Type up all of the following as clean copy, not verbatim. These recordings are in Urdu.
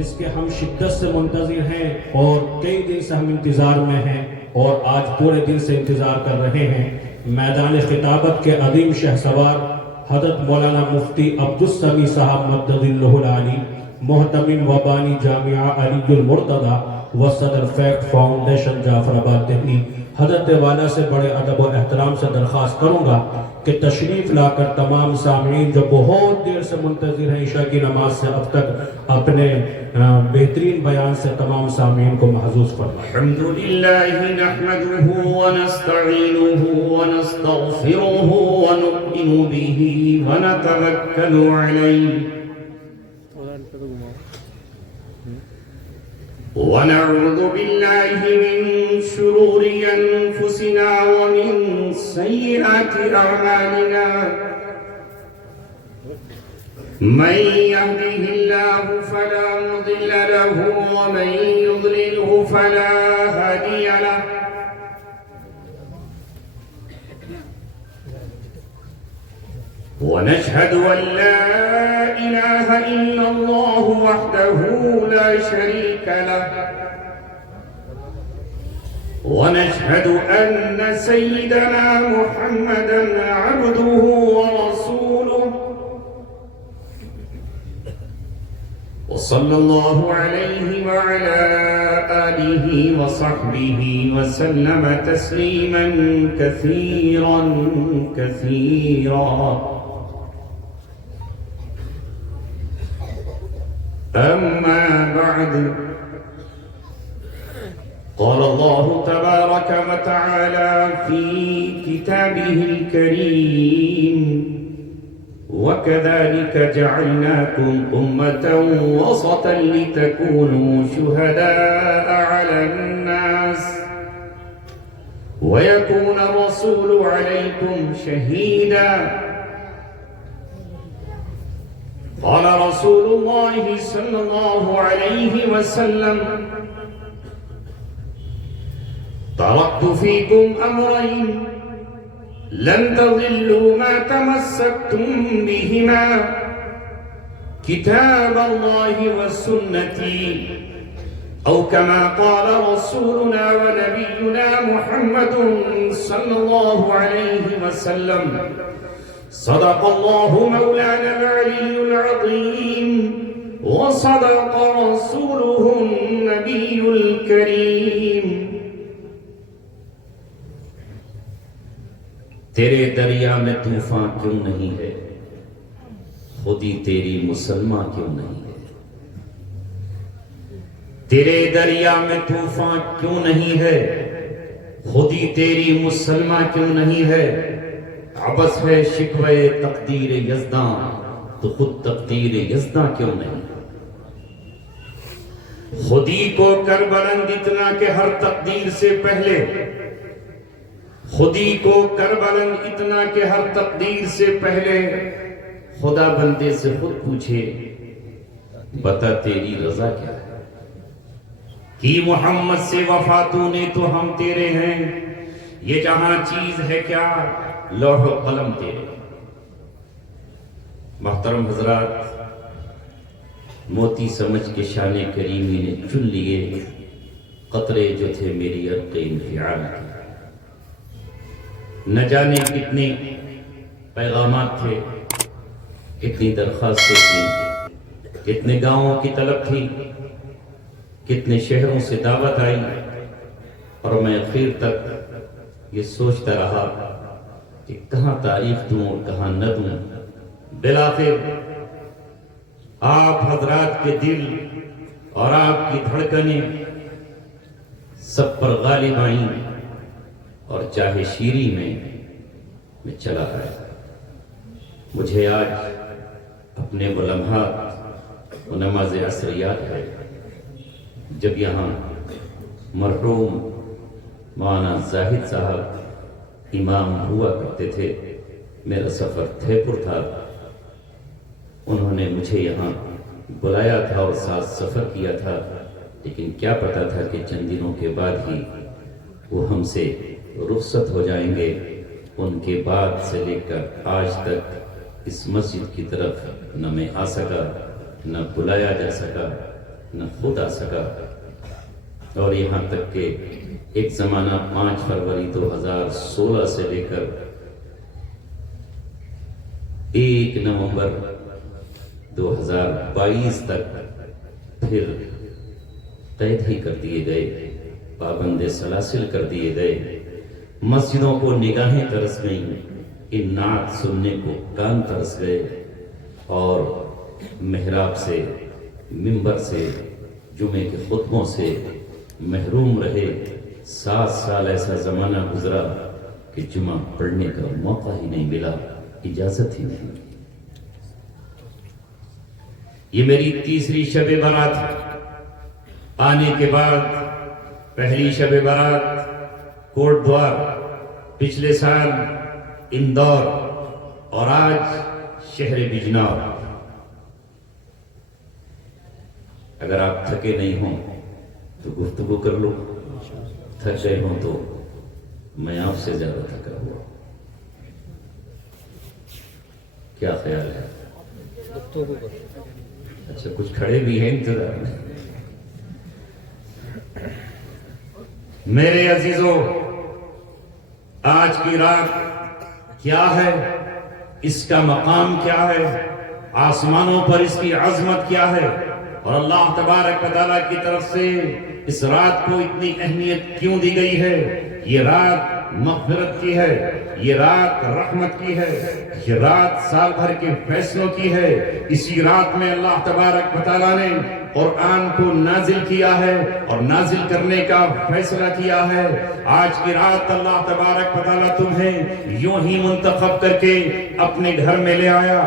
جس کے ہم شدت سے منتظر ہیں اور کئی دن سے ہم انتظار میں ہیں اور آج پورے دن سے انتظار کر رہے ہیں، میدان خطابت کے عظیم شہسوار حضرت مولانا مفتی عبدالسمیع صاحب مدد اللہ العالی، محتمم و بانی جامعہ علی المرتضیٰ و صدر فیکٹ فاؤنڈیشن جعفر آباد دہلی، حضرت والا سے بڑے ادب و احترام سے درخواست کروں گا کہ تشریف لا کر تمام سامعین جو بہت دیر سے منتظر ہیں عشاء کی نماز سے اب تک، اپنے بہترین بیان سے تمام سامعین کو محظوظ فرمائیں۔ الحمدللہ نحمده ونستعینه ونستغفره ونؤمن به ونتوکل علیہ ونعوذ بالله من شرور أنفسنا ومن سيئات أعمالنا من يهده الله فلا مضل له ومن يضلله فلا هادي له ونشهد أن لا إله إلا الله وحده لا شريك له ونشهد أن سيدنا محمدًا عبده ورسوله وصلى الله عليه وعلى آله وصحبه وسلم تسليمًا كثيرًا كثيرًا أما بعد قال الله تبارك وتعالى في كتابه الكريم وكذلك جعلناكم أمة وسطا لتكونوا شهداء على الناس ويكون الرسول عليكم شهيدا قال رسول الله صلى الله عليه وسلم تركت فيكم أمرين لن تضلوا ما تمسكتم بهما كتاب الله وسنتي أو كما قال رسولنا ونبينا محمد صلى الله عليه وسلم صدق الله مولانا العلي العظيم وصدق رسوله النبي الكريم تیرے دریا میں طوفان کیوں نہیں ہے، خودی تیری مسلمہ کیوں نہیں ہے؟ تیرے دریا میں طوفان کیوں نہیں ہے، خودی تیری مسلمہ کیوں نہیں ہے؟ عبث ہے شکوے تقدیر یزداں تو خود تقدیر یزداں کیوں نہیں؟ خودی کو کر بلند اتنا کہ ہر تقدیر سے پہلے، خودی کو کر بلند اتنا کہ ہر تقدیر سے پہلے خدا بندے سے خود پوچھے بتا تیری رضا کیا ہے؟ کی محمد سے وفا تو نے تو ہم تیرے ہیں، یہ جہاں چیز ہے کیا لوح و قلم تیرے۔ محترم حضرات، موتی سمجھ کے شان کریمی نے چن لیے قطرے جو تھے میری عرق انفعال کے۔ نہ جانے کتنے پیغامات تھے، کتنی درخواستیں تھیں، کتنے گاؤں کی طلب تھی، کتنے شہروں سے دعوت آئی، اور میں اخیر تک یہ سوچتا رہا کہ کہاں تعریف دوں اور کہاں نہ دوں۔ بالآخر آپ حضرات کے دل اور آپ کی دھڑکنیں سب پر غالب آئیں، اور چاہے شیری میں چلا آیا۔ مجھے آج اپنے وہ لمحات و نماز عصر یاد ہے جب یہاں مرحوم مولانا زاہد صاحب امام ہوا کرتے تھے۔ میرا سفر تھے پور تھا، انہوں نے مجھے یہاں بلایا تھا اور ساتھ سفر کیا تھا، لیکن کیا پتا تھا کہ چند دنوں کے بعد ہی وہ ہم سے رخصت ہو جائیں گے۔ ان کے بعد سے لے کر آج تک اس مسجد کی طرف نہ میں آ سکا، نہ بلایا جا سکا، نہ خود آ سکا، اور یہاں تک کہ ایک زمانہ 5 فروری 2016 سے لے کر 1 نومبر 2022 تک پھر قید ہی کر دیے گئے، پابند سلاسل کر دیے گئے، مسجدوں کو نگاہیں ترس گئیں، ان نعت سننے کو کان ترس گئے، اور محراب سے، منبر سے، جمعے کے خطبوں سے محروم رہے۔ 7 سال ایسا زمانہ گزرا کہ جمعہ پڑھنے کا موقع ہی نہیں ملا، اجازت ہی نہیں۔ یہ میری تیسری شب برات ہے۔ آنے کے بعد پہلی شب برات کوٹ دوار، پچھلے سال اندور، اور آج شہر بجنور۔ اگر آپ تھکے نہیں ہوں تو گفتگو کر لو، تھک گئے ہوں تو میں آپ سے زیادہ تھکا ہوا۔ کیا خیال ہے؟ اچھا، کچھ کھڑے بھی ہیں انتظار میں۔ میرے عزیزوں، آج کی رات کیا ہے، اس کا مقام کیا ہے، آسمانوں پر اس کی عظمت کیا ہے، اور اللہ تبارک و تعالیٰ کی طرف سے اس رات کو اتنی اہمیت کیوں دی گئی ہے؟ یہ رات مغفرت کی ہے، یہ رات رحمت کی ہے، یہ رات سال بھر کے فیصلوں کی ہے۔ اسی رات میں اللہ تبارک و تعالیٰ نے قرآن کو نازل کیا ہے اور نازل کرنے کا فیصلہ کیا ہے۔ آج کی رات اللہ تبارک و تعالیٰ تمہیں یوں ہی منتخب کر کے اپنے گھر میں لے آیا۔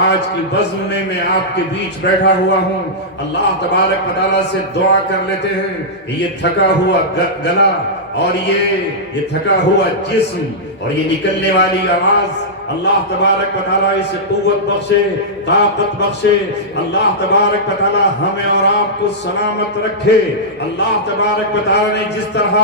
آج کی بزم میں میں آپ کے بیچ بیٹھا ہوا ہوں۔ اللہ تبارک و تعالیٰ سے دعا کر لیتے ہیں، یہ تھکا ہوا گلا اور یہ تھکا ہوا جسم اور یہ نکلنے والی آواز، اللہ تبارک و تعالیٰ اسے قوت بخشے، طاقت بخشے۔ اللہ تبارک و تعالیٰ ہمیں اور آپ کو سلامت رکھے۔ اللہ تبارک و تعالیٰ نے جس طرح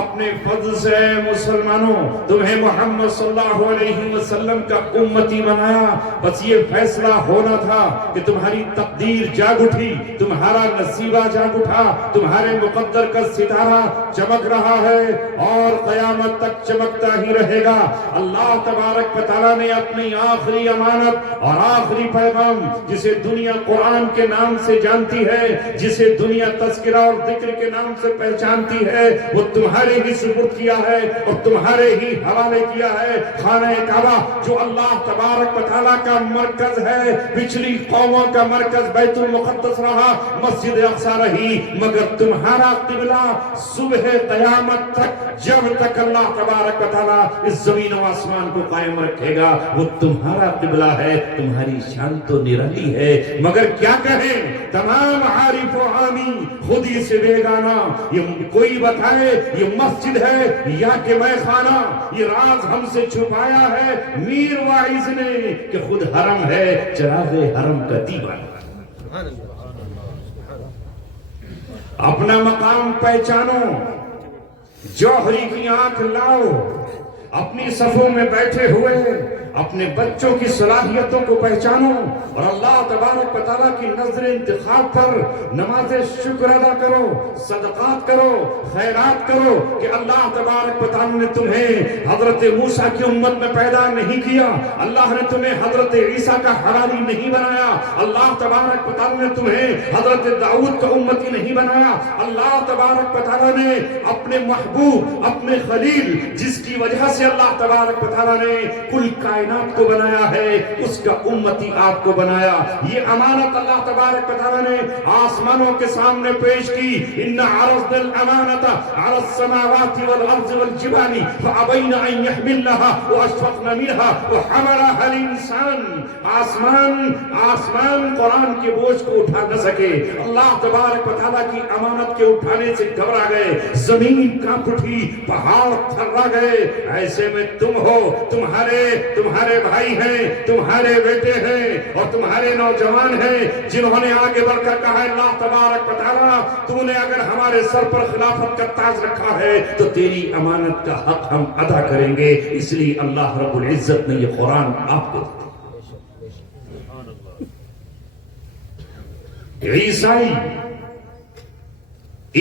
اپنے فضل سے مسلمانوں تمہیں محمد صلی اللہ علیہ وسلم کا امتی بنایا، بس یہ فیصلہ ہونا تھا کہ تمہاری تقدیر جاگ اٹھی، تمہارا نصیبہ جاگ اٹھا، تمہارے مقدر کا ستارہ چمک رہا ہے اور قیامت تک چمکتا ہی رہے گا۔ اللہ تبارک و تعالیٰ نے اپنی آخری امانت اور آخری پیغام، جسے دنیا قرآن کے نام سے جانتی ہے، جسے دنیا تذکرہ اور ذکر کے نام سے پہچانتی ہے، وہ تمہارے ہی سپرد کیا ہے اور تمہارے ہی حوالے کیا ہے۔ خانہ کعبہ جو اللہ تبارک و تعالیٰ کا مرکز ہے، پچھلی قوموں کا مرکز بیت المقدس رہا، مسجد اقصی رہی، مگر تمہارا قبلہ صبح قیامت تک، جب تک اللہ تبارک و تعالیٰ اس زمین و آسمان کو قائم رکھے گا، وہ تمہارا قبلہ ہے۔ تمہاری شان تو نرالی ہے، مگر کیا کہیں تمام عارف و عامی خودی سے بیگانہ۔ یہ کوئی بتائے یہ مسجد ہے یا کہ میں خانہ، یہ راز ہم سے چھپایا ہے میر واعظ نے کہ خود حرم ہے چراغ حرم کا دیوانہ۔ اپنا مقام پہچانو، جوہری کی آنکھ لاؤ، اپنی صفوں میں بیٹھے ہوئے اپنے بچوں کی صلاحیتوں کو پہچانو، اور اللہ تبارک و تعالیٰ کی نظر انتخاب پر نماز شکر ادا کرو، صدقات کرو، خیرات کرو کہ اللہ تبارک و تعالیٰ نے تمہیں حضرت موسیٰ کی امت میں پیدا نہیں کیا، اللہ نے تمہیں حضرت عیسیٰ کا حواری نہیں بنایا، اللہ تبارک و تعالیٰ نے تمہیں حضرت داؤد کا امتی نہیں بنایا۔ اللہ تبارک و تعالیٰ نے اپنے محبوب، اپنے خلیل، جس کی وجہ سے اللہ تبارک و تعالیٰ نے کل کائنات کو بنایا ہے، اس کا امتی آپ کو بنایا۔ یہ امانت اللہ تبارک و تعالیٰ نے آسمانوں کے سامنے پیش کی۔ ان عرضنا الامانۃ علی السماوات والارض والجبال فابین ان یحملنها واشفقن منها وحملها الانسان۔ آسمان قرآن کے بوجھ کو اٹھا نہ سکے، اللہ تبارک و تعالیٰ کی امانت کے اٹھانے سے گھبرا گئے، زمین کانپ اٹھی، پہاڑ تھرا گئے۔ ایسے میں تم ہو، تمہارے بھائی ہیں، تمہارے بیٹے ہیں اور تمہارے نوجوان ہیں، جنہوں نے آگے بڑھ کر کہا اللہ تبارک و تعالیٰ تو نے اگر ہمارے سر پر خلافت کا تاج رکھا ہے تو تیری امانت کا حق ہم ادا کریں گے۔ اس لیے اللہ رب العزت نے یہ قرآن آپ کو دیا۔ عیسائی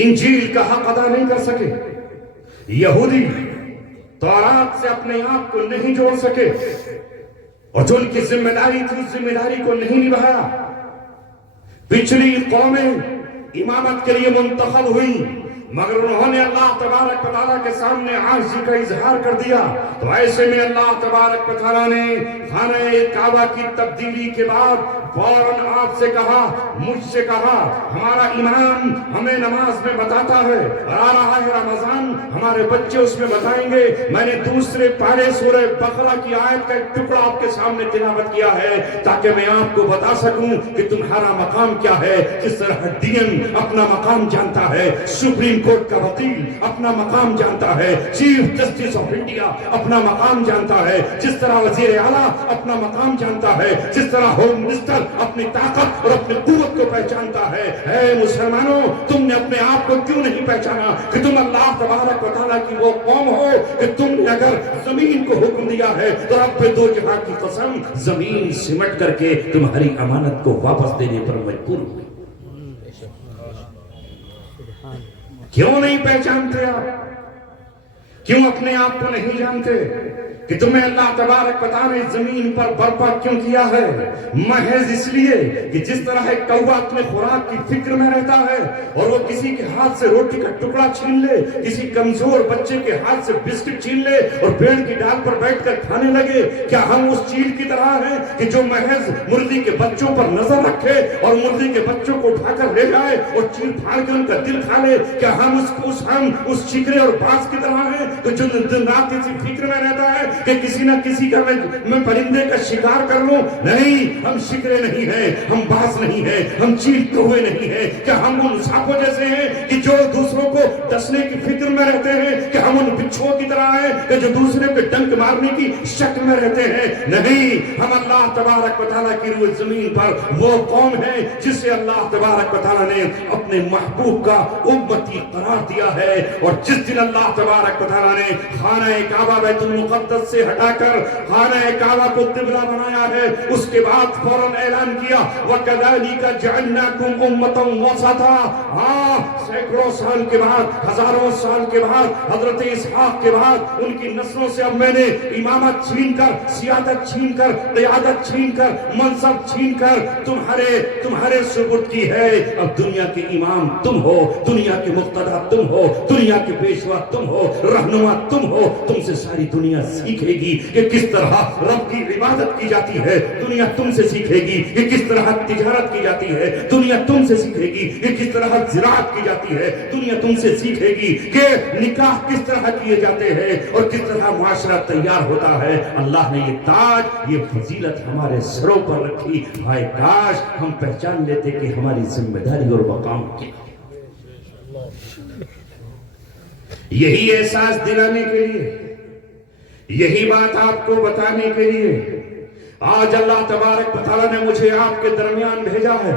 انجیل کا حق ادا نہیں کر سکے، یہودی تورات سے اپنے آپ کو نہیں جوڑ سکے، اور جو ان کی ذمہ داری تھی اس ذمہ داری کو نہیں نبھایا۔ پچھلی قومیں امامت کے لیے منتخب ہوئی، مگر انہوں نے اللہ تبارک و تعالیٰ کے سامنے عاجزی کا اظہار کر دیا، تو ایسے میں اللہ تبارک و تعالیٰ نے خانہ کعبہ کی تبدیلی کے بعد فوراً آپ سے کہا، مجھ سے کہا، ہمارا امام ہمیں نماز میں بتاتا ہے، اور آ رہا ہے رمضان، ہمارے بچے اس میں بتائیں گے، میں نے دوسرے پارے سورہ بقرہ کی آیت کا ایک ٹکڑا آپ کے سامنے تلاوت کیا ہے تاکہ میں آپ کو بتا سکوں کہ تمہارا مقام کیا ہے۔ جس طرح ڈی ایم اپنا مقام جانتا ہے، سپریم کورٹ کا وکیل اپنا مقام جانتا ہے، چیف جسٹس آف انڈیا اپنا مقام جانتا ہے، جس طرح وزیر اعلیٰ اپنا مقام جانتا ہے، جس طرح ہوم منسٹر اپنی طاقت اور اپنی قوت کو پہچانتا ہے۔ اے مسلمانوں، تم نے اپنے آپ کو کیوں نہیں پہچانا کہ تم اللہ تبارک و تعالیٰ کی وہ قوم ہو کہ تم نے اگر زمین کو حکم دیا ہے تو رب دو جہاں کی قسم زمین سمٹ کر کے تمہاری امانت کو واپس دینے پر مجبور ہوئی۔ کیوں نہیں پہچانتے آپ؟ کیوں اپنے آپ کو نہیں جانتے کہ تمہیں اللہ تبارک و تعالیٰ نے زمین پر برپا کیوں کیا ہے؟ محض اس لیے کہ جس طرح ایک کوا اپنے خوراک کی فکر میں رہتا ہے اور وہ کسی کے ہاتھ سے روٹی کا ٹکڑا چھین لے، کسی کمزور بچے کے ہاتھ سے بسکٹ چھین لے اور پیڑ کی ڈال پر بیٹھ کر کھانے لگے، کیا ہم اس چیل کی طرح ہیں کہ جو محض مرغی کے بچوں پر نظر رکھے اور مرغی کے بچوں کو اٹھا کر لے جائے اور چیل پھاڑ کے ان کا دل کھا لے؟ کیا ہم اس چکرے اور باز کی طرح ہیں کہ جو دن رات اسی فکر میں رہتا ہے کہ کسی نہ کسی کا میں پرندے کا شکار کر لوں؟ نہیں، ہم شکرے نہیں ہیں، ہم باز نہیں ہیں، ہم چیل کوے نہیں ہیں۔ کیا ہم ان سانپوں جیسے ہیں کہ جو دوسروں کو ڈسنے کی فکر میں رہتے ہیں؟ کہ ہم ان بچھوؤں کی طرح ہیں کہ جو دوسرے پہ ڈنک مارنے کی شک میں رہتے ہیں؟ نہیں، ہم اللہ تبارک و تعالیٰ کی روئے زمین پر وہ قوم ہے جسے اللہ تبارک و تعالیٰ نے اپنے محبوب کا امتی قرار دیا ہے۔ اور جس دن اللہ تبارک و تعالیٰ نے خانہ کعبہ بیت المقدس سے ہٹا کر خانہ کعبہ کو قبلہ بنایا ہے، اس کے بعد فوراً اعلان کیا وَكَذَلِكَ جَعَلْنَاكُمْ أُمَّةً وَسَطًا۔ ہاں، سینکڑوں سال کے بعد، ہزاروں سال کے بعد، حضرت اسحاق کے بعد ان کی نسلوں سے اب میں نے امامت چھین کر، سیادت چھین کر، قیادت چھین کر، منصب چھین کر تمہارے سپرد کی ہے۔ اب دنیا کے امام تم ہو، دنیا کے مقتدی تم ہو، دنیا کے پیشوا تم ہو، رہنما تم ہو۔ تم سے ساری دنیا سیکھے گی کہ کس طرح رب کی عبادت کی جاتی ہے، دنیا تم سے سیکھے گی کہ کس طرح تجارت کی جاتی ہے، دنیا تم سے سیکھے گی کہ کس طرح زراعت کی جاتی ہے، دنیا تم سے سیکھے گی کہ نکاح کس طرح کیے جاتے ہیں اور کس طرح معاشرہ تیار ہوتا ہے۔ اللہ نے یہ تاج، یہ فضیلت ہمارے سروں پر رکھی۔ ہائے کاش ہم پہچان لیتے کہ ہماری ذمہ داری اور مقام کیا۔ یہی احساس دلانے کے لیے، یہی بات آپ کو بتانے کے لیے آج اللہ تبارک و تعالیٰ نے مجھے آپ کے درمیان بھیجا ہے۔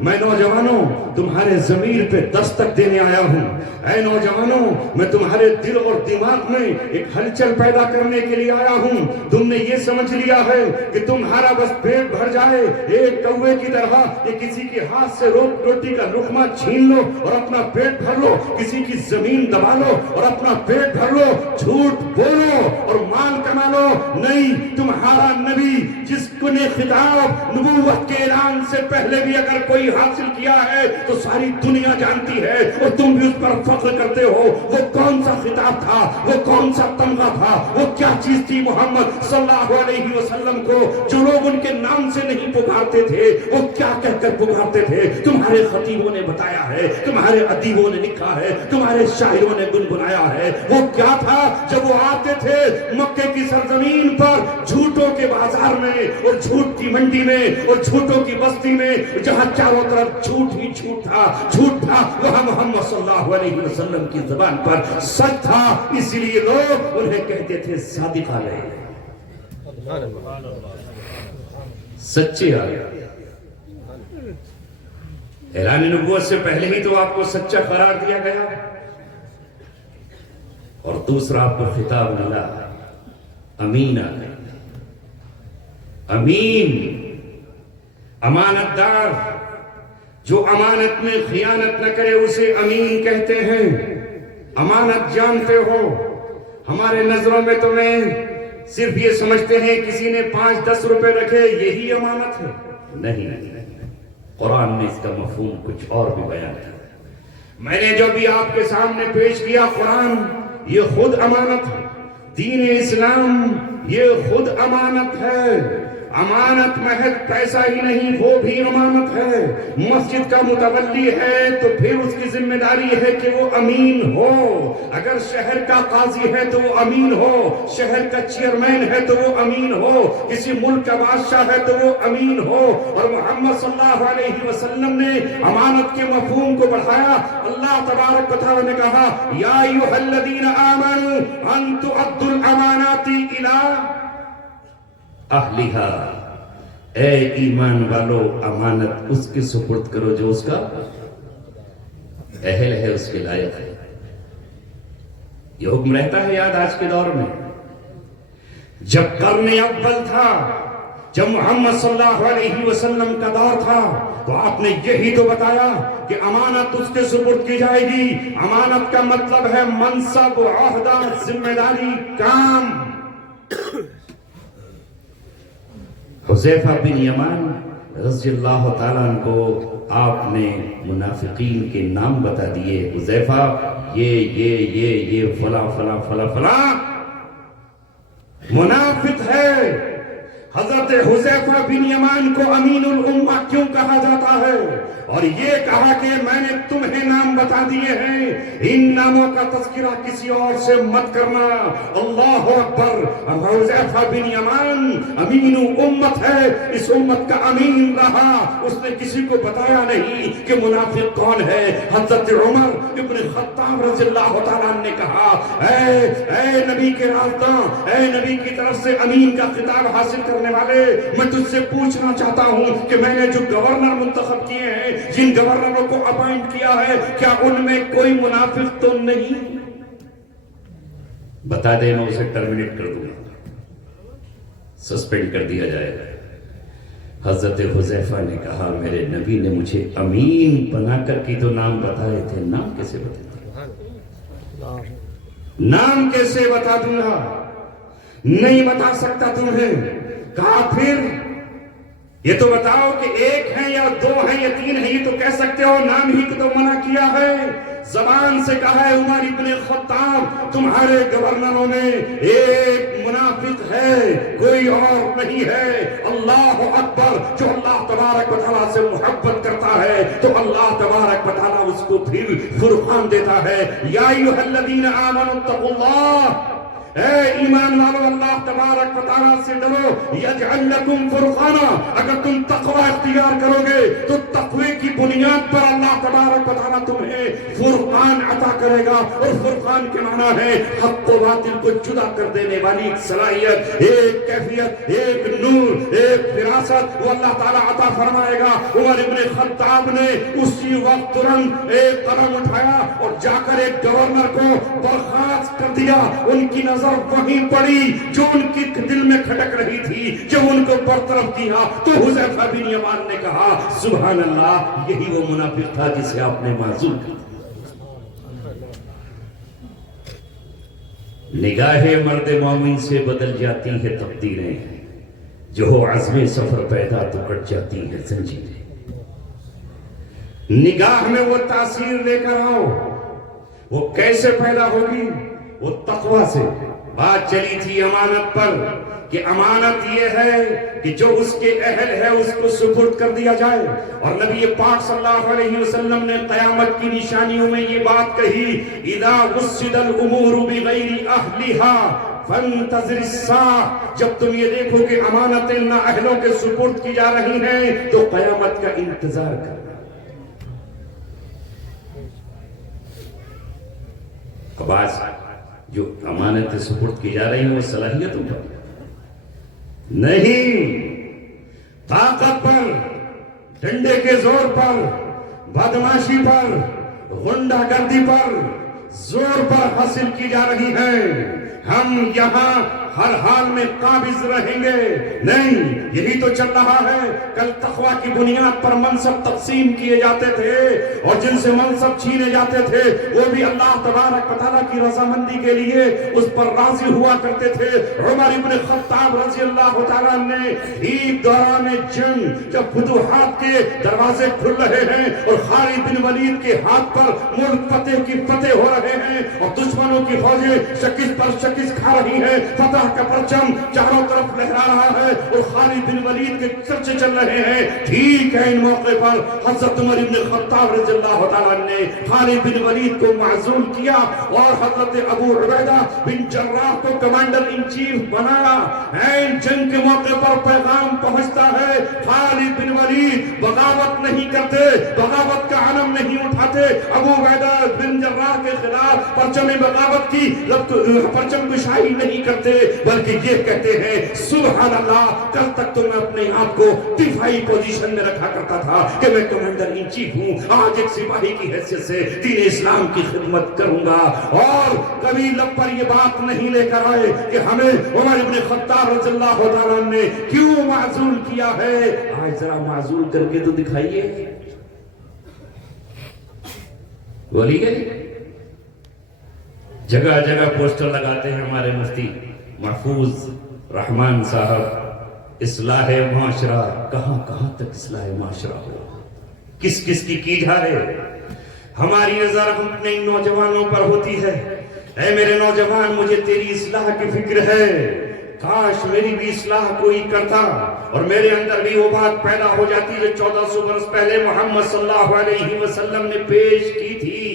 میں نوجوانوں تمہارے ضمیر پہ دستک دینے آیا ہوں۔ اے نوجوانوں، میں تمہارے دل اور دماغ میں ایک ہلچل پیدا کرنے کے لیے آیا ہوں۔ تم نے یہ سمجھ لیا ہے کہ تمہارا بس پیٹ بھر جائے ایک کوے کی طرح، کہ کسی کے ہاتھ سے روٹی کا لقمہ چھین لو اور اپنا پیٹ بھر لو، کسی کی زمین دبا لو اور اپنا پیٹ بھر لو، جھوٹ بولو اور مال کما لو۔ نہیں، تمہارا نبی جس کو نے خطاب نبوت کے اعلان سے پہلے بھی اگر کوئی حاصل کیا ہے تو ساری دنیا جانتی ہے اور تم بھی اس پر فخر کرتے ہو۔ وہ کون سا خطاب تھا، وہ کون سا تمغہ تھا، وہ کیا چیز تھی محمد صلی اللہ علیہ وسلم کو جو لوگ ان کے نام سے نہیں پکارتے تھے؟ وہ کیا کہہ کر پکارتے تھے؟ تمہارے خطیبوں نے بتایا ہے، تمہارے ادیبوں نے لکھا ہے، تمہارے شاعروں نے گنگنایا ہے۔ وہ کیا تھا جب وہ آتے تھے مکے کی سرزمین پر جھوٹوں کے بازار میں اور جھوٹ کی منڈی میں اور جھوٹوں کی بستی میں، جہاں چاروں طرف جھوٹ ہی جھوٹ تھا، جھوٹ تھا، وہاں محمد صلی اللہ علیہ وسلم کی زبان پر سچ تھا۔ اس لیے لوگ انہیں کہتے تھے صادق علیہ، سچے علیہ۔ اعلان نبوت سے پہلے ہی تو آپ کو سچا قرار دیا گیا، اور دوسرا آپ کو خطاب ملا امین علیہ، امین، امانت دار، جو امانت میں خیانت نہ کرے اسے امین کہتے ہیں۔ امانت جانتے ہو، ہمارے نظروں میں تو میں صرف یہ سمجھتے ہیں کسی نے 5-10 روپے رکھے یہی امانت ہے۔ نہیں، قرآن نے اس کا مفہوم کچھ اور بھی بیان کیا۔ میں نے جو بھی آپ کے سامنے پیش کیا، قرآن یہ خود امانت ہے، دین اسلام یہ خود امانت ہے۔ امانت محض پیسہ ہی نہیں، وہ بھی امانت ہے۔ مسجد کا متولی ہے تو پھر اس کی ذمہ داری ہے کہ وہ امین ہو۔ اگر شہر کا قاضی ہے تو وہ امین ہو، شہر کا چیئرمین ہے تو وہ امین ہو، کسی ملک کا بادشاہ ہے تو وہ امین ہو۔ اور محمد صلی اللہ علیہ وسلم نے امانت کے مفہوم کو بڑھایا۔ اللہ تبارک و تعالی نے کہا یا ایھا الذین آمنوا ان تؤدوا الامانات الی اہلہا، اے ایمان والو امانت اس کے سپرد کرو جو اس کا اہل ہے، اس کے لائق ہے۔ یہ حکم رہتا ہے یاد آج کے دور میں۔ جب قرن اول تھا، جب محمد صلی اللہ علیہ وسلم کا دور تھا، تو آپ نے یہی تو بتایا کہ امانت اس کے سپرد کی جائے گی۔ امانت کا مطلب ہے منصب، عہدہ، ذمہ داری، کام۔ حذیفہ بن یمان رضی اللہ تعالیٰ عنہ کو آپ نے منافقین کے نام بتا دیے، حذیفہ یہ فلاں فلاں فلاں فلاں منافق ہے۔ حضرت حذیفہ بن یمان کو امین الامہ کیوں کہا جاتا ہے؟ اور یہ کہا کہ میں نے تمہیں نام بتا دیے ہیں، ان ناموں کا تذکرہ کسی اور سے مت کرنا۔ اللہ اکبر! حذیفہ بن یمان امین امت ہے، اس امت کا امین رہا، اس نے کسی کو بتایا نہیں کہ منافق کون ہے۔ حضرت عمر ابن خطاب رضی اللہ تعالیٰ نے کہا اے نبی کے رازداں، اے نبی کی طرف سے امین کا خطاب حاصل کرنے والے، میں تجھ سے پوچھنا چاہتا ہوں کہ میں نے جو گورنر منتخب کیے ہیں، جن گورنروں کو اپائنٹ کیا ہے، کیا ان میں کوئی منافق تو نہیں؟ بتا دے، میں اسے ٹرمینیٹ کر دوں گا، سسپینڈ کر دیا جائے گا۔ حضرت حذیفہ نے کہا میرے نبی نے مجھے امین بنا کر کی تو نام بتائے تھے، نام کیسے بتا؟ نام کیسے بتا دوں گا؟ نہیں بتا سکتا تمہیں۔ کہا پھر یہ تو بتاؤ کہ ایک ہیں یا دو ہیں یا تین ہیں، یہ تو کہہ سکتے ہو، نام ہی تو منع کیا ہے۔ زبان سے کہا ہے عمر ابن خطاب تمہارے گورنروں میں ایک منافق ہے، کوئی اور نہیں ہے۔ اللہ اکبر! جو اللہ تبارک و تعالیٰ سے محبت کرتا ہے تو اللہ تبارک و تعالیٰ اس کو پھر فرقان دیتا ہے۔ یا ایھا الذین آمنوا اتقوا اللہ، اے ایمان والو اللہ تبارک و تعالیٰ سے ڈرو۔ یجعل لکم فرقانا، اگر تم تقوی اختیار کرو گے تو تقوی کی بنیاد پر اللہ تبارک و تعالیٰ تمہیں فرقان عطا کرے گا۔ اور فرقان کے معنی ہے حق و باطل کو جدا کر دینے والی ایک صلاحیت، ایک کیفیت، ایک نور، ایک فراست وہ اللہ تعالیٰ عطا فرمائے گا۔ عمر ابن خطاب نے اسی وقت ترنت ایک قدم اٹھایا اور جا کر ایک گورنر کو برخاست کر دیا۔ ان کی نظر وہیں پڑی جو ان کی دل میں کھٹک رہی تھی، جب ان کو برطرف کیا تو حذیفہ بن یمان نے کہا سبحان اللہ، یہی وہ منافق تھا جسے آپ نے معزول کیا۔ نگاہ مرد مومن سے بدل جاتی ہے تقدیریں، جو ہو عزم سفر پیدا تو کٹ جاتی ہے زنجیریں۔ نگاہ میں وہ تاثیر لے کر آؤ، وہ کیسے پیدا ہوگی؟ وہ تقوی سے۔ بات چلی تھی امانت پر کہ امانت یہ ہے کہ جو اس کے اہل ہے اس کو سپرد کر دیا جائے۔ اور نبی پاک صلی اللہ علیہ وسلم نے قیامت کی نشانیوں میں یہ بات کہی اذا وسد الامور بغیر اہلھا فانتظر الساعہ، جب تم یہ دیکھو کہ امانتیں نہ اہلوں کے سپرد کی جا رہی ہیں تو قیامت کا انتظار کرنا۔ اب آج جو امانتیں سپرد کی جا رہی ہیں وہ صلاحیتوں پر نہیں، طاقت پر، ڈنڈے کے زور پر، بدماشی پر، غنڈہ گردی پر، زور پر حاصل کی جا رہی ہے۔ ہم یہاں ہر حال میں قابض رہیں گے. نہیں، یہی تو چل رہا ہے. کل تقوی کی بنیاد پر منصب تقسیم کیے جاتے تھے اور جن سے منصب چھینے جاتے تھے وہ بھی اللہ تبارک و تعالیٰ کی رضامندی کے لیے اس پر راضی ہوا کرتے تھے. عمر ابن خطاب رضی اللہ تعالیٰ نے ایک دوران جنگ جب فتوحات کے دروازے کھل رہے ہیں اور خالد بن ولید کے ہاتھ پر ملک فتح کی فتح ہو رہے ہیں اور دشمنوں کی فوجیں شکست پر شکست کھا رہی ہیں، فتح کا پرچم چاروں طرف لہرا رہا ہے اور خالد بن ولید کے چرچے چل رہے ہیں. ٹھیک ہے، ان موقع پر حضرت عمر ابن خطاب رضی اللہ تعالیٰ نے خالد بن ولید کو معزول کیا اور حضرت ابو عبیدہ بن جراح کو کمانڈر ان چیف بنایا. این جنگ کے موقع پر پیغام پہنچتا ہے، خالد بن ولید بغاوت نہیں کرتے، بغاوت کا علم نہیں اٹھاتے. ابو عبیدہ بن جراح کے خلاف پرچم بغاوت کی پرچم کشائی نہیں کرتے، بلکہ یہ کہتے ہیں سبحان اللہ، کل تک تو میں اپنے آپ کو دفاعی پوزیشن میں رکھا کرتا تھا کہ میں کمانڈر ان چیف ہوں، آج ایک سپاہی کی حیثیت سے دین اسلام کی خدمت کروں گا. اور کبھی لب پر یہ بات نہیں لے کر آئے کہ ہمیں عمر ابن خطاب رضی اللہ تعالیٰ نے کیوں معزول کیا ہے. آج ذرا معزول کر کے تو دکھائیے. بولیے، جگہ جگہ پوسٹر لگاتے ہیں ہمارے مفتی محفوظ رحمان صاحب، اصلاح معاشرہ. کہاں کہاں تک اصلاح معاشرہ ہو، کس کس کی جائے. ہماری نظر اپنے نوجوانوں پر ہوتی ہے. اے میرے نوجوان، مجھے تیری اصلاح کی فکر ہے، کاش میری بھی اصلاح کوئی کرتا اور میرے اندر بھی وہ بات پیدا ہو جاتی جو 1400 برس پہلے محمد صلی اللہ علیہ وسلم نے پیش کی تھی.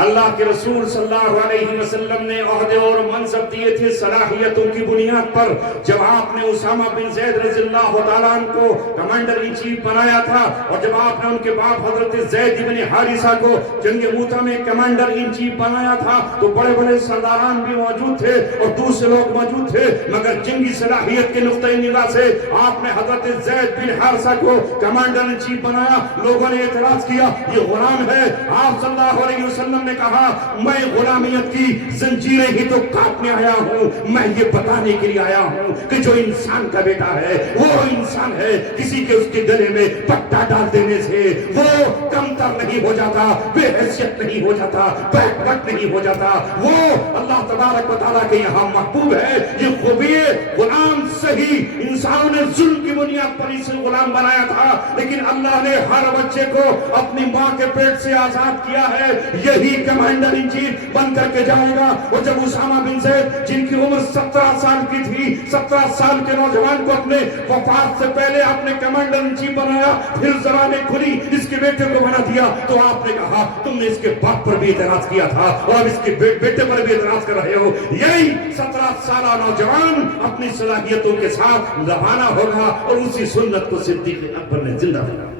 اللہ کے رسول صلی اللہ علیہ وسلم نے عہدے اور منصب دیے تھے صلاحیتوں کی بنیاد پر. جب آپ نے اسامہ بن زید رضی اللہ تعالیٰ عنہ کو کمانڈر ان چیف بنایا تھا اور جب آپ نے ان کے باپ حضرت زید بن حارثہ کو جنگ موتا میں کمانڈر ان چیف بنایا تھا تو بڑے بڑے سرداران بھی موجود تھے اور دوسرے لوگ موجود تھے، مگر جنگی صلاحیت کے نقطۂ نگاہ سے آپ نے حضرت زید بن حارثہ کو کمانڈر ان چیف بنایا. لوگوں نے اعتراض کیا یہ غلام ہے. آپ صلی اللہ علیہ وسلم نے کہا میں غلامیت کی زنجیریں ہی تو کاٹنے آیا ہوں، میں یہ بتانے کے لیے آیا ہوں کہ جو انسان کا بیٹا ہے وہ انسان ہے. کسی کے اس کے گلے میں پٹا ڈال دینے سے وہ کمتر نہیں ہو جاتا، بے حیثیت نہیں ہو جاتا، بیکورڈ نہیں ہو جاتا. وہ اللہ تبارک و تعالیٰ کے یہاں محبوب ہے. یہ خوبی غلام صحیح انسانوں نے ظلم کی بنیاد پر اسے غلام بنایا تھا، لیکن اللہ نے ہر بچے کو اپنی ماں کے پیٹ سے آزاد کیا ہے. یہی کمانڈر ان چیف بن کر کے جائے گا. اور جب اسامہ بن زید جن کی عمر 17 سال کی تھی، 17 سال کے نوجوان کو اپنے وفات سے پہلے آپ نے کمانڈر ان چیف بنایا، پھر زبانیں کھلی اس کے بیٹے کو بنا دیا تو آپ نے کہا تم نے اس کے باپ پر بھی اعتراض کیا تھا اور اب اس کے بیٹے پر بھی اعتراض کر رہے ہو. یہی 17 سالہ نوجوان اپنی صلاحیتوں کے ساتھ روانہ ہوگا اور اسی سنت کو صدیق اکبر نے زندہ رکھا.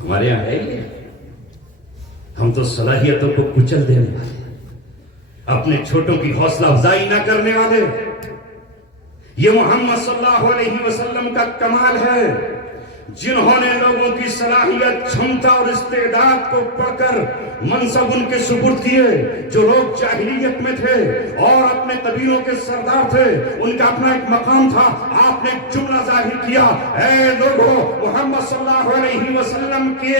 ہمارے یہاں ہے یہ، ہم تو صلاحیتوں کو کچل دینے والے، اپنے چھوٹوں کی حوصلہ افزائی نہ کرنے والے. یہ محمد صلی اللہ علیہ وسلم کا کمال ہے جنہوں نے لوگوں کی صلاحیت، چھمتا اور استعداد کو پڑھ کر منصب ان کے سپرد کیے. جو لوگ جاہلیت میں تھے اور اپنے قبیلوں کے سردار تھے، ان کا اپنا ایک مقام تھا. آپ نے ایک جملہ ظاہر کیا، اے لوگوں، محمد صلی اللہ علیہ وسلم کے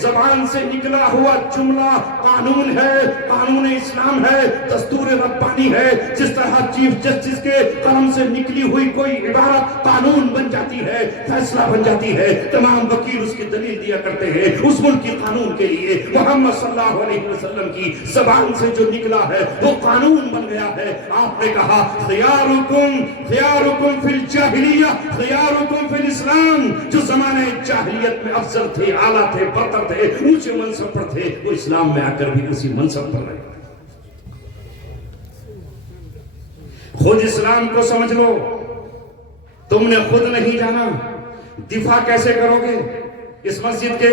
زبان سے نکلا ہوا جملہ قانون ہے، قانون اسلام ہے، دستور ربانی ہے. جس طرح چیف جسٹس کے قلم سے نکلی ہوئی کوئی عبارت قانون بن جاتی ہے، فیصلہ بن جاتی ہے، تمام وکیل اس کی دلیل دیا کرتے ہیں اس ملک کے قانون کے لیے. محمد صلی اللہ علیہ وسلم کی زبان سے جو نکلا ہے وہ قانون بن گیا ہے. آپ نے کہا خیارکم فی الجاہلیہ خیارکم فی الاسلام. جو زمانے جاہلیت میں افضل تھے، اعلیٰ تھے، برتر تھے، اونچے منصب پر تھے، وہ اسلام میں آ کر بھی اسی منصب پر رہے. خود اسلام کو سمجھ لو. تم نے خود نہیں جانا، دفاع کیسے کرو گے؟ اس مسجد کے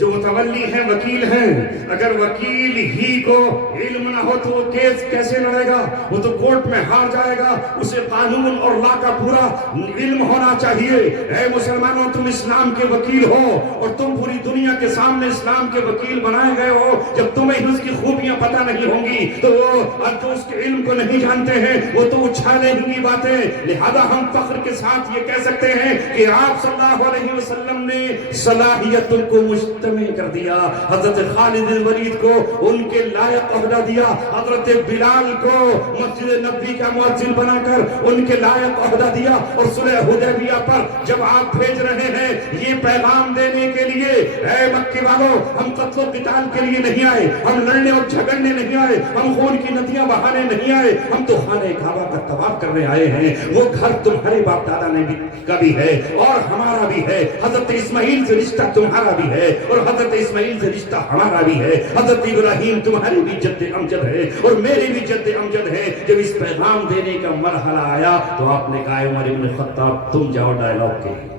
جو متولی ہیں وکیل ہیں، اگر وکیل ہی کو علم نہ ہو تو وہ کیس کیسے لڑے گا؟ وہ تو کورٹ میں ہار جائے گا۔ اسے قانون اور لا کا پورا علم ہونا چاہیے۔ اے مسلمانوں، تم اسلام کے وکیل ہو اور تم پوری دنیا کے سامنے اسلام کے وکیل بنائے گئے ہو۔ جب تمہیں اس کی خوبیاں پتہ نہیں ہوں گی تو وہ جو اس کے علم کو نہیں جانتے ہیں وہ تو اچھالیں گی باتیں۔ لہذا ہم فخر کے ساتھ یہ کہہ سکتے ہیں کہ آپ صلی اللہ علیہ وسلم نے صلاحیت کو مجتمع کر دیا۔ حضرت خالد بن ولید کو ان کے لائق عہدہ دیا، حضرت بلال کو مسجد نبوی کا مؤذن بنا کر ان کے لائق عہدہ دیا، اور صلح حدیبیہ پر جب آپ بھیج رہے ہیں یہ پیغام دینے کے لیے، اے مکے والوں، ہم قتل و قتال کے لیے نہیں آئے، ہم لڑنے اور جھگڑنے نہیں آئے، ہم خون کی ندیاں بہانے نہیں آئے، ہم تو خانہ کعبہ کا طواف کرنے آئے ہیں۔ وہ گھر تمہارے باپ دادا نے کا بھی ہے اور ہمارا بھی ہے، حضرت اسماعیل سے رشتہ تمہارا بھی ہے اور حضرت اسماعیل سے رشتہ ہمارا بھی ہے، حضرت ابراہیم تمہاری بھی جد امجد ہے اور میری بھی جد امجد ہے۔ جب اس پیغام دینے کا مرحلہ آیا تو آپ نے کہا عمر بن خطاب تم جاؤ ڈائلاگ کے لیے،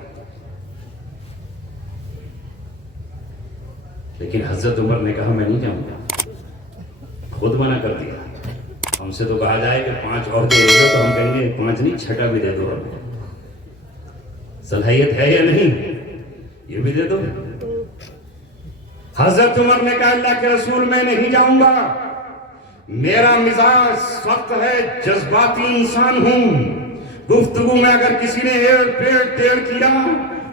لیکن حضرت عمر نے کہا میں نہیں جاؤں گا، خود منع کر دیا۔ ہم سے تو کہا جائے کہ 5 عہدے دے دو تو ہم کہیں گے 5 نہیں 6 بھی دے دو، صلاحیت ہے یا نہیں یہ بھی دے دو۔ حضرت عمر نے کہا اللہ کے رسول میں نہیں جاؤں گا، میرا مزاج سخت ہے، جذباتی انسان ہوں، گفتگو میں اگر کسی نے ایڑ پیڑ ٹیڑھ کیا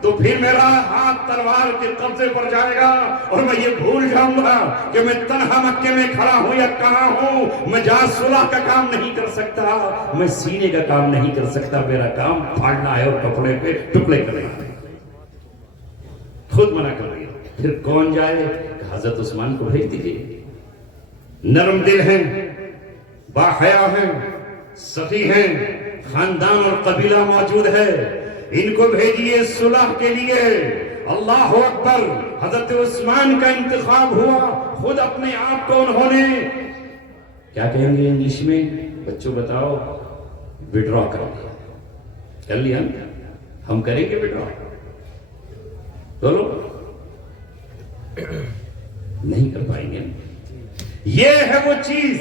تو پھر میرا ہاتھ تلوار کے قبضے پر جائے گا اور میں یہ بھول جاؤں گا کہ میں تنہا مکے میں کھڑا ہوں یا کہاں ہوں۔ میں جہاں صلح کا کام نہیں کر سکتا، میں سینے کا کام نہیں کر سکتا، میرا کام پھاڑنا ہے اور کپڑے پہ ٹکڑے کرنا ہے۔ خود منع کر دیا۔ پھر کون جائے؟ حضرت عثمان کو بھیج دیجیے، نرم دل ہیں، باحیا ہیں، سخی ہیں، خاندان اور قبیلہ موجود ہے، ان کو بھیجیے صلح کے لیے۔ اللہ اکبر، حضرت عثمان کا انتخاب ہوا۔ خود اپنے آپ کو انہوں نے کیا کہیں گے انگلش میں بچوں بتاؤ، وڈرا کر لیا۔ ہم کریں گے وڈرا؟ بولو نہیں کر پائیں گے۔ یہ ہے وہ چیز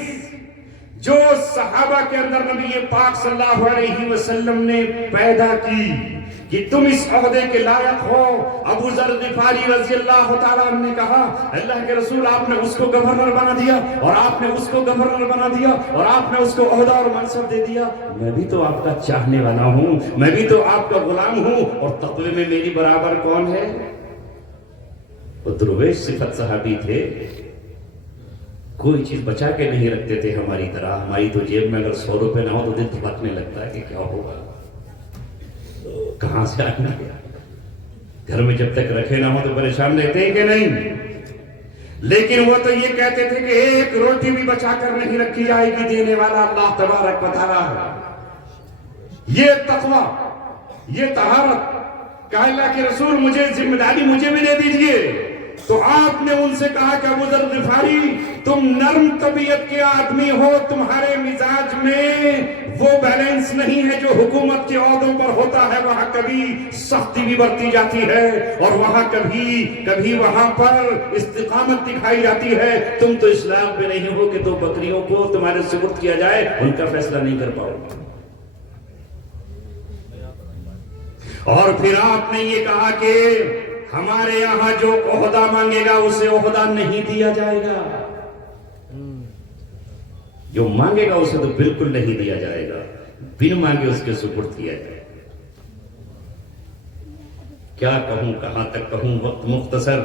جو صحابہ کے اندر نبی پاک صلی اللہ علیہ وسلم نے پیدا کی کہ تم اس عہدے کے لائق ہو۔ ابو ذر غفاری رضی اللہ تعالیٰ عنہ نے کہا اللہ کے رسول آپ نے اس کو گورنر بنا دیا اور آپ نے اس کو گورنر بنا دیا اور آپ نے اس کو عہدہ اور منصب دے دیا، میں بھی تو آپ کا چاہنے والا ہوں، میں بھی تو آپ کا غلام ہوں، اور تقوی میں میری برابر کون ہے؟ وہ درویش صفت صحابی تھے، کوئی چیز بچا کے نہیں رکھتے تھے ہماری طرح۔ ہماری تو جیب میں اگر 100 روپے نہ ہو تو دل دھڑکنے لگتا ہے کہ کیا ہوگا، کہاں سے آنا گیا۔ گھر میں جب تک رکھے نہ ہو تو پریشان رہتے ہیں کہ نہیں؟ لیکن وہ تو یہ کہتے تھے کہ ایک روٹی بھی بچا کر نہیں رکھی جائے گی، دینے والا اللہ تبارک و تعالیٰ ہے۔ یہ تقوی، یہ طہارت، کہا اللہ کے رسول مجھے ذمہ داری مجھے بھی دے دیجئے۔ تو آپ نے ان سے کہا کہ ابو ذر غفاری تم نرم طبیعت کے آدمی ہو، تمہارے مزاج میں وہ بیلنس نہیں ہے جو حکومت کے عہدوں پر ہوتا ہے، وہاں کبھی سختی بھی برتی جاتی ہے اور وہاں کبھی وہاں پر استقامت دکھائی جاتی ہے۔ تم تو اسلام پہ نہیں ہو کہ تو بکریوں کو تمہارے سپرد کیا جائے، ان کا فیصلہ نہیں کر پاؤ گے۔ اور پھر آپ نے یہ کہا کہ ہمارے یہاں جو عہدہ مانگے گا اسے عہدہ نہیں دیا جائے گا، جو مانگے گا اسے تو بالکل نہیں دیا جائے گا، بن مانگے اس کے سپرد کیا جائے گا۔ کیا کہوں، کہاں تک کہوں، وقت مختصر،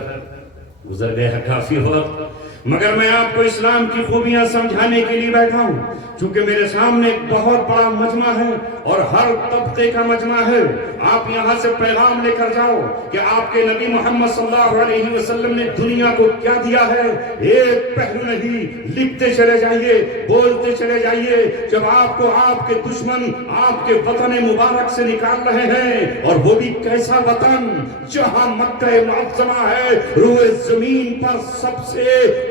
گزر گیا کافی وقت، مگر میں آپ کو اسلام کی خوبیاں سمجھانے کے لیے بیٹھا ہوں۔ چونکہ میرے سامنے ایک بہت بڑا مجمع ہے اور ہر طبقے کا مجمع ہے، آپ یہاں سے پیغام لے کر جاؤ کہ آپ کے نبی محمد صلی اللہ علیہ وسلم نے دنیا کو کیا دیا ہے، ایک پہلو نہیں، لکھتے چلے جائیے، بولتے چلے جائیے۔ جب آپ کو آپ کے دشمن آپ کے وطن مبارک سے نکال رہے ہیں، اور وہ بھی کیسا وطن جہاں مکہ معظمہ ہے، روئے زمین پر سب سے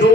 2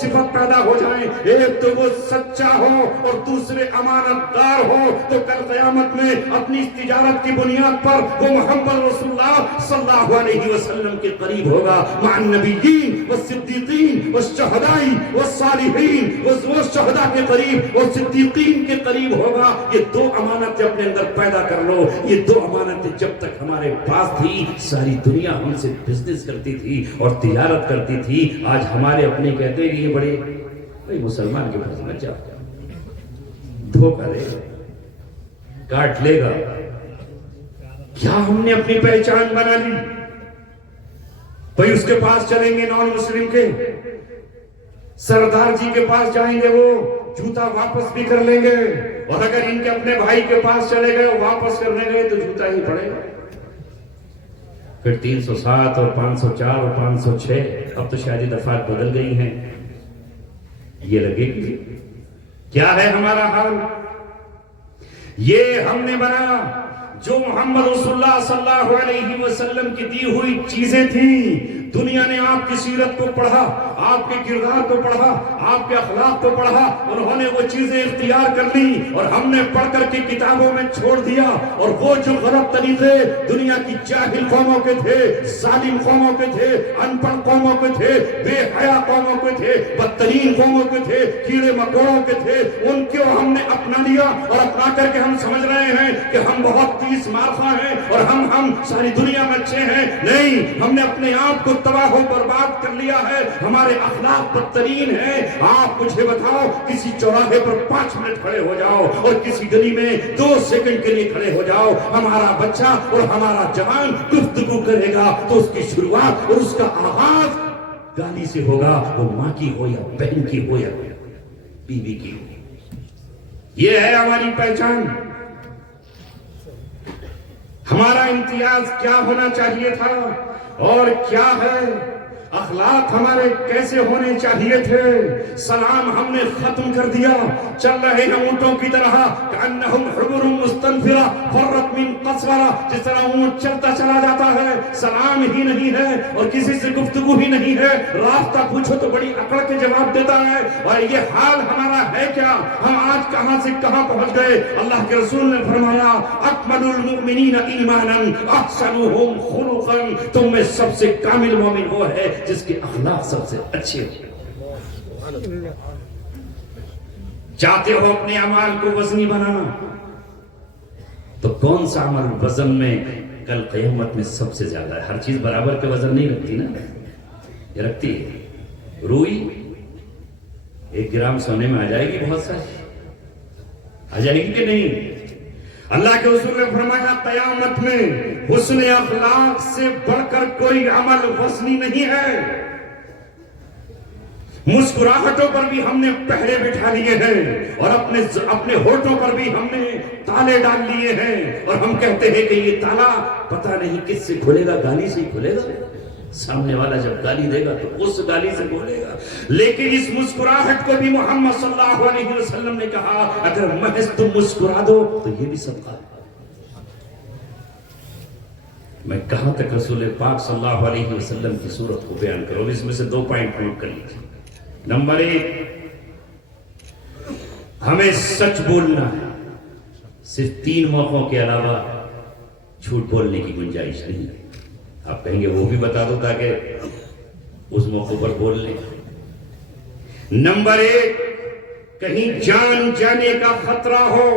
صفت پیدا ہو جائیں، ایک تو وہ سچا ہو اور دوسرے امانت دار ہو، تو کل قیامت میں اپنی اس تجارت کی بنیاد پر وہ محمد رسول اللہ صلی اللہ علیہ وسلم کے قریب ہوگا، مع النبیین والصدیقین والشہداء والصالحین، وہ شہداء کے قریب اور صدیقین کے قریب ہوگا۔ یہ دو امانتیں اپنے اندر پیدا کر لو۔ یہ دو امانتیں جب تک ہمارے پاس تھی، ساری دنیا ہم سے بزنس کرتی تھی اور تجارت کرتی تھی۔ آج ہمارے اپنے کہتے ہیں کہ یہ بڑے بھائی مسلمان کے پاس مت جاؤ، دھوکہ دے گا، کاٹ لے گا۔ کیا ہم نے اپنی پہچان بنا لی؟ بھائی اس کے پاس چلیں گے نان مسلم کے، سردار جی کے پاس جائیں گے، وہ جوتا واپس بھی کر لیں گے، اور اگر ان کے اپنے بھائی کے پاس چلے گئے واپس کرنے گئے تو جوتا ہی پڑے گا۔ پھر 307 اور 504 اور 506، اب تو شاید یہ دفعات بدل گئی ہیں، یہ لگے گی۔ کیا ہے ہمارا حال؟ یہ ہم نے بنایا جو محمد رسول اللہ صلی اللہ علیہ وسلم کی دی ہوئی چیزیں تھیں۔ دنیا نے آپ کی سیرت کو پڑھا، آپ کے کردار کو پڑھا، آپ کے اخلاق کو پڑھا، انہوں نے وہ چیزیں اختیار کر لی اور ہم نے پڑھ کر کے کتابوں میں چھوڑ دیا۔ اور وہ جو غلط طریقے دنیا کی جاہل قوموں کے تھے، ظالم قوموں کے تھے، ان پڑھ قوموں کے تھے، بے حیا قوموں کے تھے، بدترین قوموں کے تھے، کیڑے مکوڑوں کے تھے، ان کو ہم نے اپنا لیا اور اپنا کر کے ہم سمجھ رہے ہیں کہ ہم بہت تیز مارخواں ہیں اور ہم ساری دنیا میں اچھے ہیں۔ نہیں، ہم نے اپنے آپ کو تباہ و برباد کر لیا ہے، ہمارے اخلاق بدترین ہیں۔ آپ مجھے بتاؤ، کسی چوراہے پر 5 منٹ کھڑے ہو جاؤ اور کسی گلی میں 2 سیکنڈ کے لیے کھڑے ہو جاؤ، ہمارا بچہ اور ہمارا جوان گفتگو کرے گا تو اس کی شروعات اور اس کا آغاز گالی سے ہوگا، وہ ماں کی ہو یا بہن کی ہو یا بیوی کی ہو۔ یہ ہے ہماری پہچان۔ ہمارا امتیاز کیا ہونا چاہیے تھا اور کیا ہے؟ اخلاق ہمارے کیسے ہونے چاہیے تھے؟ سلام ہم نے ختم کر دیا، چل رہے ہیں اونٹوں کی طرح، کأنہم حمر مستنفرہ فرت من قسورہ، جس طرح اونٹ چلتا چلا جاتا ہے، سلام ہی نہیں ہے اور کسی سے گفتگو ہی نہیں ہے، راستہ پوچھو تو بڑی اکڑ کے جواب دیتا ہے۔ اور یہ حال ہمارا ہے کیا؟ ہم آج کہاں سے کہاں پہنچ گئے؟ اللہ کے رسول نے فرمایا، اکمل المؤمنین ایمانا احسنهم خلقا، تم میں سب سے کامل مومن وہ ہے جس کے اخلاق سب سے اچھے ہو۔ چاہتے ہو اپنے اعمال کو وزنی بنانا تو کون سا عمل وزن میں کل قیامت میں سب سے زیادہ ہے؟ ہر چیز برابر کے وزن نہیں رکھتی نا، یہ رکھتی ہے۔ روئی 1 گرام سونے میں آ جائے گی، بہت ساری آ جائے گی کہ نہیں؟ اللہ کے رسول نے فرمایا قیامت میں حسن اخلاق سے بڑھ کر کوئی عمل وزنی نہیں ہے۔ مسکراہٹوں پر بھی ہم نے پہرے بٹھا لیے ہیں اور اپنے ہونٹوں پر بھی ہم نے تالے ڈال لیے ہیں، اور ہم کہتے ہیں کہ یہ تالا پتہ نہیں کس سے کھلے گا، گالی سے ہی کھلے گا، سامنے والا جب گالی دے گا تو اس گالی سے بولے گا۔ لیکن اس مسکراہٹ کو بھی محمد صلی اللہ علیہ وسلم نے کہا اگر محض تم مسکرا دو تو یہ بھی صدقہ ہے۔ میں کہاں تک رسول پاک صلی اللہ علیہ وسلم کی صورت کو بیان کروں، اس میں سے 2 پوائنٹ نوٹ کر لیجیے۔ نمبر 1، ہمیں سچ بولنا ہے، صرف 3 موقعوں کے علاوہ جھوٹ بولنے کی گنجائش نہیں ہے۔ آپ کہیں گے وہ بھی بتا دو تاکہ اس موقع پر بول لیں۔ نمبر 1، کہیں جان جانے کا خطرہ ہو،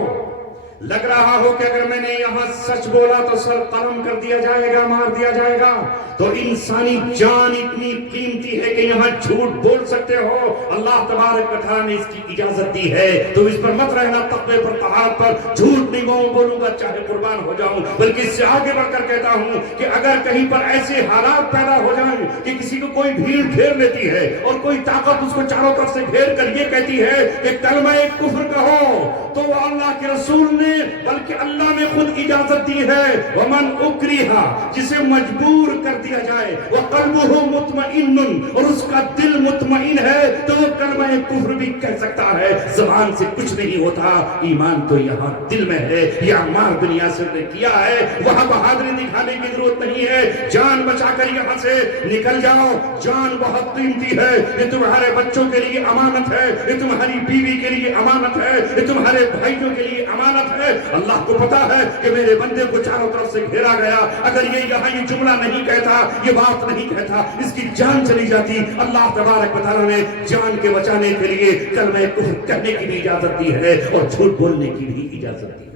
لگ رہا ہو کہ اگر میں نے یہاں سچ بولا تو سر قلم کر دیا جائے گا، مار دیا جائے گا، تو انسانی جان اتنی قیمتی ہے کہ یہاں جھوٹ بول سکتے ہو، اللہ تبارک و تعالیٰ نے اس کی اجازت دی ہے، تو اس پر مت رہنا تقوی پر، طاعت پر۔ جھوٹ نہیں بولوں گا چاہے قربان ہو جاؤں، بلکہ اس سے آگے بڑھ کر کہتا ہوں کہ اگر کہیں پر ایسے حالات پیدا ہو جائیں کہ کسی کو کوئی بھیڑ گھیر لیتی ہے اور کوئی طاقت اس کو چاروں طرف سے گھیر کر یہ کہتی ہے کہ کلمہ کفر کہو، تو وہ اللہ کے رسول نے بلکہ اللہ نے خود اجازت دی ہے، ومن اکرہا، جسے مجبور کر دیا جائے، وقلبہ مطمئن، اور اس کا دل مطمئن ہے، تو وہ کلمہ کفر بھی کہہ سکتا ہے، زبان سے کچھ نہیں ہوتا، ایمان تو یہاں دل میں ہے۔ یہ اعمال بن یاسر نے کیا ہے، وہاں بہادری دکھانے کی ضرورت نہیں ہے، جان بچا کر یہاں سے نکل جاؤ۔ جان بہت قیمتی ہے، یہ تمہارے بچوں کے لیے امانت ہے، یہ تمہاری بیوی کے لیے امانت ہے، یہ تمہارے بھائیوں کے لیے امانت ہے۔ اللہ کو پتا ہے کہ میرے بندے کو چاروں طرف سے گھیرا گیا، اگر یہ یہاں یہ جملہ نہیں کہتا، یہ بات نہیں کہتا، اس کی جان چلی جاتی۔ اللہ تبارک و تعالیٰ نے جان کے بچانے کے لیے کلمہ کفر کہنے کی بھی اجازت دی ہے اور جھوٹ بولنے کی بھی اجازت دی ہے۔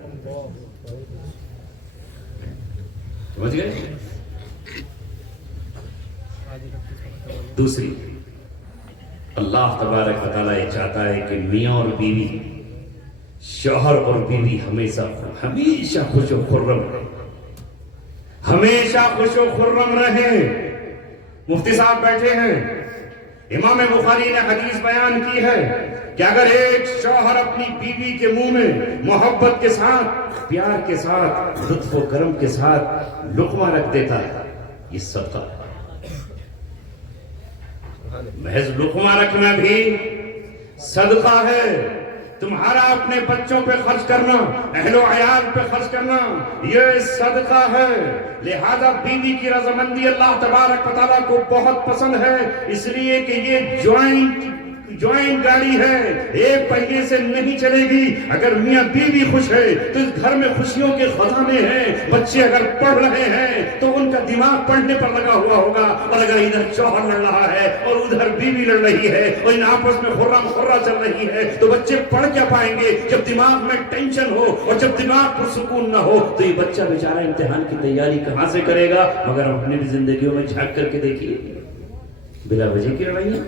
سمجھ گئے؟ دوسری، اللہ تبارک و تعالیٰ یہ چاہتا ہے کہ میاں اور بیوی، شوہر اور بیوی ہمیشہ خوش و خرم رہیں، ہمیشہ خوش و خرم رہیں۔ مفتی صاحب بیٹھے ہیں، امام بخاری نے حدیث بیان کی ہے کہ اگر ایک شوہر اپنی بیوی کے منہ میں محبت کے ساتھ، پیار کے ساتھ، لطف و کرم کے ساتھ لقمہ رکھ دیتا ہے، یہ صدقہ ہے۔ محض لقمہ رکھنا بھی صدقہ ہے۔ تمہارا اپنے بچوں پہ خرچ کرنا، اہل و عیال پہ خرچ کرنا، یہ صدقہ ہے۔ لہذا بیوی کی رضامندی اللہ تبارک و تعالیٰ کو بہت پسند ہے، اس لیے کہ یہ جوائنٹ گاڑی ہے، ایک پہیے سے نہیں چلے گی۔ اگر میاں بیوی خوش ہے تو اس گھر میں خوشیوں کے خزانے ہیں۔ بچے اگر پڑھ رہے ہیں تو ان کا دماغ پڑھنے پر لگا ہوا ہوگا، اور اگر ادھر شوہر لڑ رہا ہے اور ادھر بیوی لڑ رہی ہے اور ان آپس میں خرم خرہ چل رہی ہے تو بچے پڑھ کیا پائیں گے؟ جب دماغ میں ٹینشن ہو اور جب دماغ پر سکون نہ ہو تو یہ بچہ بیچارہ امتحان کی تیاری کہاں سے کرے گا؟ مگر ہم اپنی بھی زندگیوں میں جھانک کر کے دیکھیے، بلا وجہ کی لڑائیاں،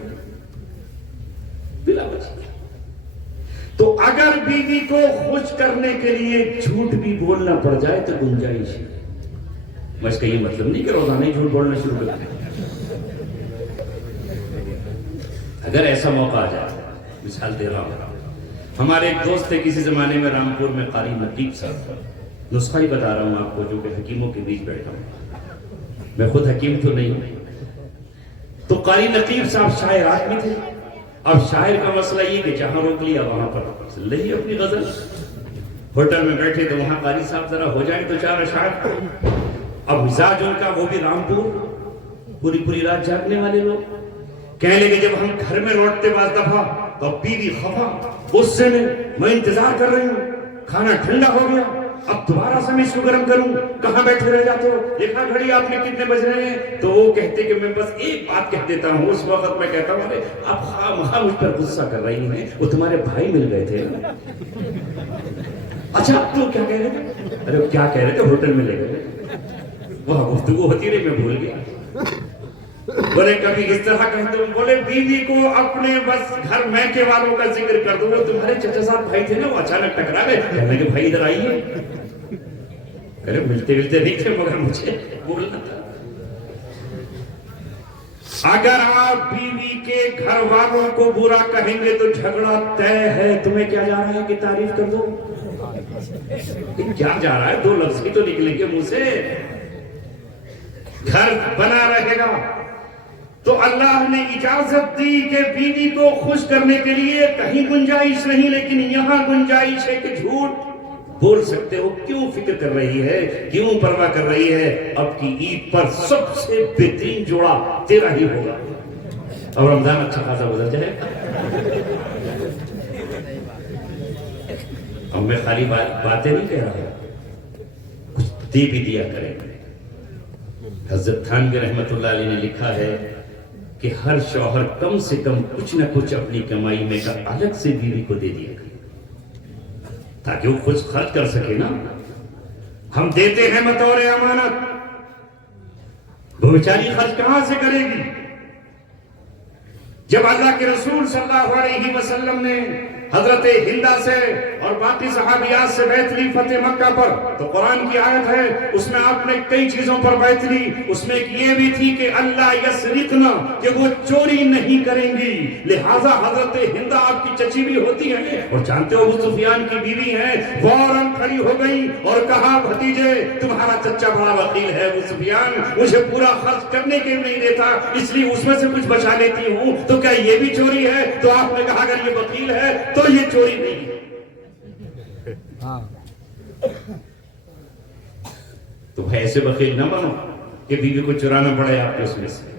بلا وجہ۔ تو اگر بیوی کو خوش کرنے کے لیے جھوٹ بھی بولنا پڑ جائے تو گنجائش ہے۔ میں اس کا یہ مطلب نہیں کہ روزانہ ہی جھوٹ بولنا شروع کر دیں۔ اگر ایسا موقع آ جائے، مثال دے رہا ہوں، ہمارے ایک دوست تھے کسی زمانے میں رامپور میں، قاری نقیب صاحب، نسخہ ہی بتا رہا ہوں آپ کو جو کہ حکیموں کے بیچ بیٹھا ہوں، میں خود حکیم تو نہیں ہوں۔ تو قاری نقیب صاحب شاعرات میں تھے۔ اب شاعر کا مسئلہ یہ کہ جہاں روک لیا وہاں پر چل رہی اپنی غزل۔ ہوٹل میں بیٹھے تو وہاں قاری صاحب ذرا ہو جائیں تو چار اشعار۔ اب مزاج ان کا وہ بھی رامپور، پوری رات جاگنے والے لوگ۔ کہنے لگے جب ہم گھر میں لوٹتے بعض دفعہ تو بیوی خفا، غصے میں انتظار کر رہی ہوں، کھانا ٹھنڈا ہو گیا، اب دوبارہ سے میں اس کو گرم کروں، کہاں بیٹھے رہ جاتے ہو، دیکھا گھڑی آپ نے کتنے بج رہے ہیں؟ تو وہ کہتے کہ میں بس ایک بات کہہ دیتا ہوں۔ اس وقت میں کہتا ہوں ارے آپ خواہ مجھ پر غصہ کر رہی ہیں، وہ تمہارے بھائی مل گئے تھے۔ اچھا تو کیا کہہ رہے تھے؟ ارے کیا کہہ رہے تھے؟ ہوٹل میں لے گئے۔ وہ گفتگو ہوتی رہی، میں بھول گیا۔ بولے کبھی اس طرح کہتے ہوں، بولے بیوی کو اپنے بس گھر میکے والوں کا ذکر کر دو، وہ تمہارے چچا صاحب بھائی تھے نا، وہ اچانک ٹکرا گئے، کہنے کہ بھائی ادھر آئیے۔ ارے ملتے نہیں تھے مگر مجھے بولنا تھا۔ اگر آپ بیوی کے گھر والوں کو برا کہیں گے تو جھگڑا طے ہے۔ تمہیں کیا جا رہا ہے کہ تعریف کر دو؟ کیا جا رہا ہے؟ دو لفظ ہی تو نکلیں گے منہ سے، گھر بنا رہے گا۔ تو اللہ نے اجازت دی کہ بیوی کو خوش کرنے کے لیے کہیں گنجائش نہیں، لیکن یہاں گنجائش ہے کہ جھوٹ بول سکتے ہو۔ کیوں فکر کر رہی ہے، کیوں پرواہ کر رہی ہے؟ اب کی عید پر سب سے بہترین جوڑا تیرا ہی ہوگا، اور رمضان اچھا خاصا گزر جائے۔ اب میں خالی باتیں نہیں کہہ رہا، کچھ دے بھی دیا کریں۔ حضرت تھانوی رحمت اللہ علیہ نے لکھا ہے کہ ہر شوہر کم سے کم کچھ نہ کچھ اپنی کمائی میں کا الگ سے بیوی کو دے دیا کرے تاکہ وہ خود خرچ کر سکے نا۔ ہم دیتے ہیں بطور امانت، وہ بیچاری خرچ کہاں سے کرے گی؟ جب اللہ کے رسول صلی اللہ علیہ وسلم نے حضرت ہندا سے اور باقی صحابیات سے بیعت لی فتح مکہ پر، تو قرآن کی آیت ہے اس میں آپ نے کئی چیزوں پر بیعت لی. اس میں ایک یہ بھی تھی کہ اللہ یسرقنا، کہ وہ چوری نہیں کریں گی. لہٰذا حضرت ہندا آپ کی چچی بھی ہوتی ہیں اور جانتے ہو ابو سفیان کی بیوی ہیں، فوراً کھڑی ہو گئی اور کہا بھتیجے تمہارا چچا بڑا وکیل ہے ابو سفیان، مجھے پورا خرچ کرنے کے نہیں دیتا، اس لیے اس میں سے کچھ بچا لیتی ہوں، تو کیا یہ بھی چوری ہے؟ تو آپ نے کہا اگر یہ وکیل ہے تو یہ چوری نہیں ہے. تو ایسے بخیل نہ بنو کہ بیوی کو چرانا پڑے آپ کے اس میں سے.